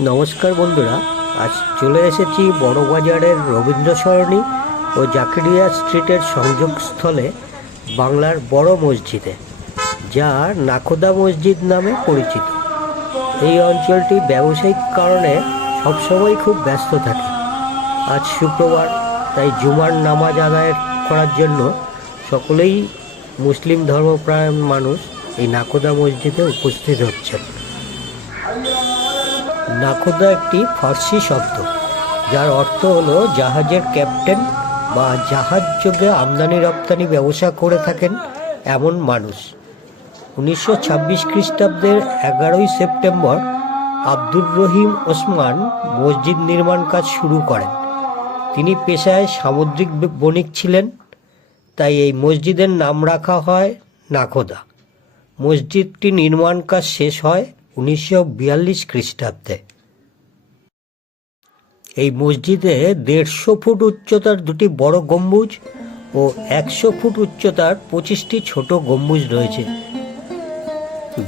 নমস্কার বন্ধুরা, আজ চলে এসেছি বড়বাজারের রবীন্দ্র সরণি ও জাকিরিয়া স্ট্রিটের সংযোগস্থলে বাংলার বড় মসজিদে, যা নাখোদা মসজিদ নামে পরিচিত। এই অঞ্চলটি ব্যবসায়িক কারণে সবসময় খুব ব্যস্ত থাকে। আজ শুক্রবার, তাই জুমার নামাজ আদায় করার জন্য সকলেই মুসলিম ধর্মপ্রাণ মানুষ এই নাখোদা মসজিদে উপস্থিত হচ্ছেন। নাখোদা একটি ফার্সি শব্দ, যার অর্থ হলো জাহাজের ক্যাপ্টেন বা জাহাজ যোগে আমদানি রপ্তানি ব্যবসা করে থাকেন এমন মানুষ। উনিশশো ছাব্বিশ খ্রিস্টাব্দের এগারোই সেপ্টেম্বর আব্দুর রহিম ওসমান মসজিদ নির্মাণ কাজ শুরু করেন। তিনি পেশায় সামুদ্রিক বণিক ছিলেন, তাই এই মসজিদের নাম রাখা হয় নাখোদা মসজিদটি নির্মাণ কাজ শেষ হয় উনিশশো বিয়াল্লিশ খ্রিস্টাব্দে। এই মসজিদে দেড়শো ফুট উচ্চতার দুটি বড় গম্বুজ ও একশো ফুট উচ্চতার পঁচিশটি ছোট গম্বুজ রয়েছে।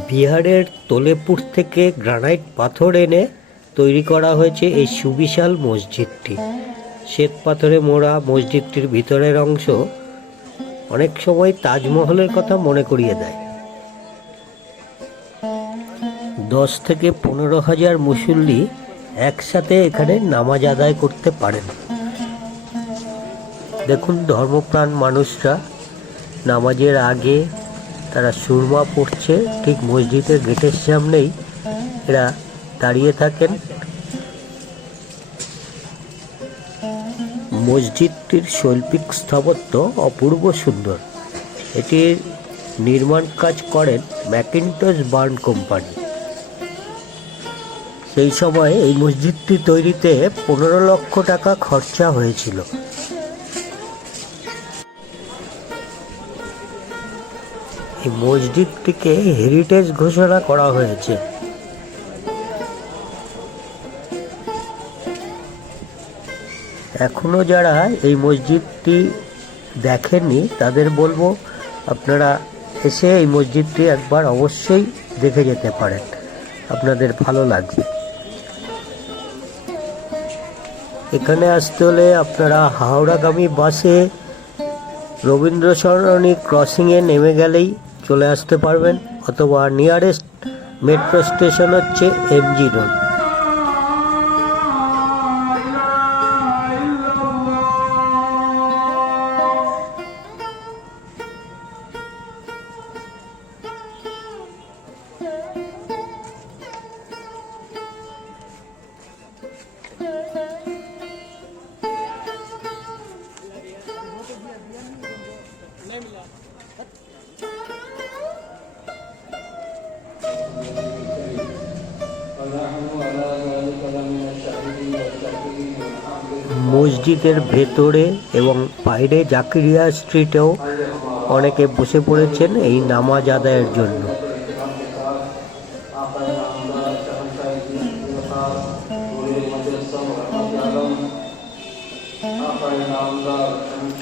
বিহারের তোলেপুর থেকে গ্রানাইট পাথর এনে তৈরি করা হয়েছে এই সুবিশাল মসজিদটি। শ্বেত পাথরে মোড়া মসজিদটির ভিতরের অংশ অনেক সময় তাজমহলের কথা মনে করিয়ে দেয়। দশ থেকে পনেরো হাজার মুসল্লি একসাথে এখানে নামাজ আদায় করতে পারেন। দেখুন ধর্মপ্রাণ মানুষরা নামাজের আগে তারা সুরমা পড়ছে, ঠিক মসজিদের গেটের সামনেই এরা দাঁড়িয়ে থাকেন। মসজিদটির শৈল্পিক স্থাপত্য অপূর্ব সুন্দর। এটির নির্মাণ কাজ করেন ম্যাকিনটস বার্ন কোম্পানি। সেই সময় এই মসজিদটি তৈরিতে পনেরো লক্ষ টাকা খরচা হয়েছিল। এই মসজিদটিকে হেরিটেজ ঘোষণা করা হয়েছে। এখনও যারা এই মসজিদটি দেখেননি, তাদের বলব আপনারা এসে এই মসজিদটি একবার অবশ্যই দেখে যেতে পারেন। আপনাদের ভালো লাগবে। এখানে আসতে হলে আপনারা হাওড়াগামী বাসে রবীন্দ্র সরণী ক্রসিংয়ে নেমে গেলেই চলে আসতে পারবেন, অথবা নিয়ারেস্ট মেট্রো স্টেশন হচ্ছে এমজি রোড মসজিদের ভেতরে এবং বাইরে জাকিরিয়া স্ট্রিটেও অনেকে বসে পড়েছেন এই নামাজ আদায়ের জন্য।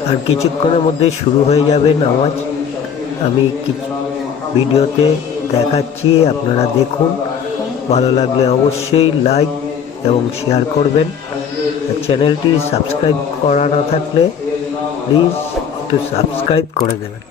আর কিছুক্ষণের মধ্যে শুরু হয়ে যাবে নামাজ। আমি ভিডিওতে দেখাচ্ছি, আপনারা দেখুন। ভালো লাগলে অবশ্যই লাইক এবং শেয়ার করবেন। চ্যানেলটি সাবস্ক্রাইব করা না থাকলে প্লিজ একটু সাবস্ক্রাইব করে দেবেন।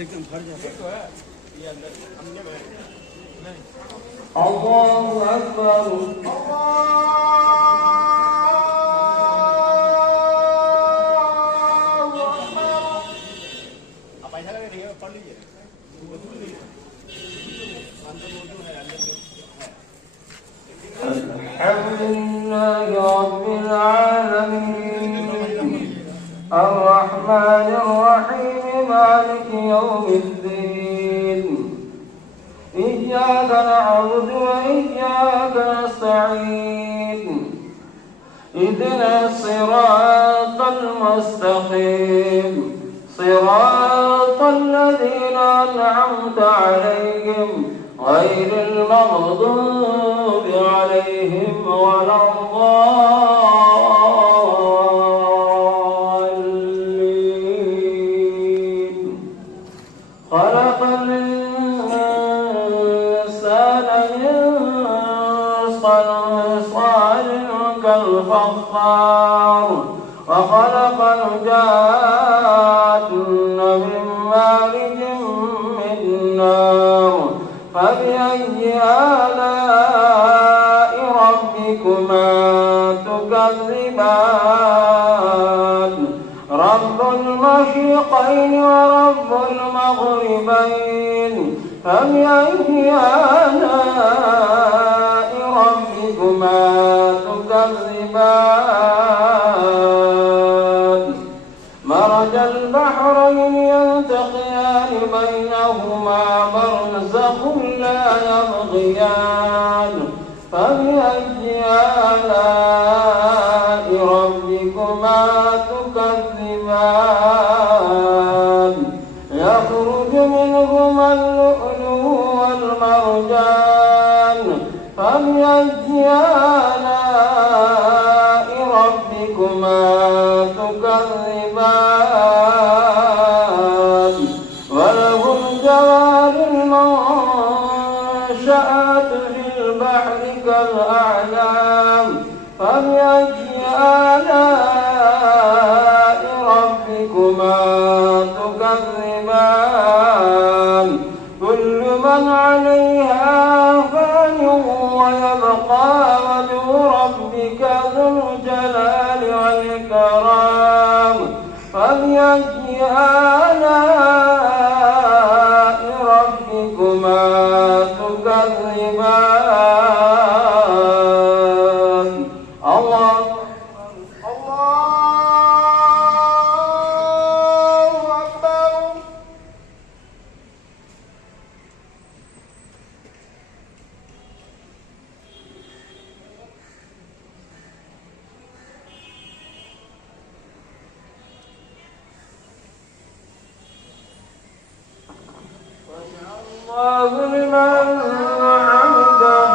एकदम भर जाता है الله أكبر الله الحمد لله يوم الدين. إياك نعبد وإياك نستعين. اهدنا الصراط المستقيم. صراط الذين أنعمت عليهم غير المغضوب عليهم ولا الضالين. خلق الإنسان من صلصال كالفخار وخلق الجن من مارج من نار. فبأي آلاء المشرقين ورب المغربين. فبأي آلاء ربكما تكذبان. يخرج منهما اللؤلؤ والمرجان. فبأي آلاء ربكما يهيئان الله لمن حمده.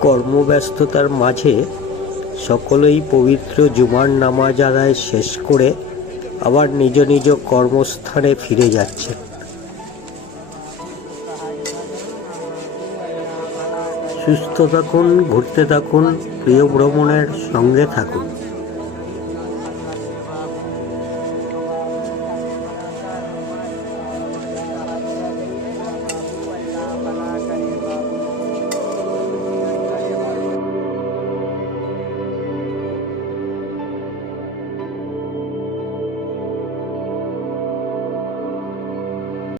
কর্মব্যস্ততার মাঝে সকলেই পবিত্র জুমার নামাজ আদায় শেষ করে আবার নিজ নিজ কর্মস্থানে ফিরে যাচ্ছে সুস্থ থাকুন, ঘুরতে থাকুন, প্রিয় ভ্রমণের সঙ্গে থাকুন।